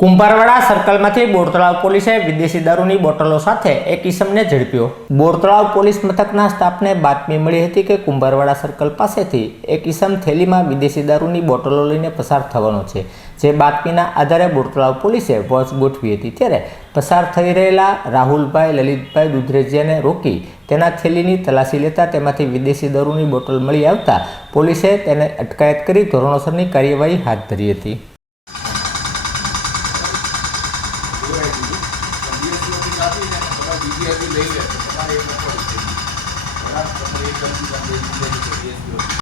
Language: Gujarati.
કુંભારવાડા સર્કલમાંથી બોરતળાવ પોલીસે વિદેશી દારૂની બોટલો સાથે એક ઈસમને ઝડપ્યો. બોરતળાવ પોલીસ મથકના સ્ટાફને બાતમી મળી હતી કે કુંભારવાડા સર્કલ પાસેથી એક ઈસમ થેલીમાં વિદેશી દારૂની બોટલો લઈને પસાર થવાનો છે. જે બાતમીના આધારે બોરતળાવ પોલીસે વોચ ગોઠવી હતી. ત્યારે પસાર થઈ રહેલા રાહુલભાઈ, લલિતભાઈ દુધરેજિયાને રોકી તેના થેલીની તલાશી લેતા તેમાંથી વિદેશી દારૂની બોટલ મળી આવતા પોલીસે તેને અટકાયત કરી ધોરણોસરની કાર્યવાહી હાથ ધરી હતી. જોડાઈ દીધું બીએસસી ઓફિસ આપીને તમે બીજી લઈ લે તમારે એક નંબર બરાબર? તમે એક બીએસસી ઓફિસ.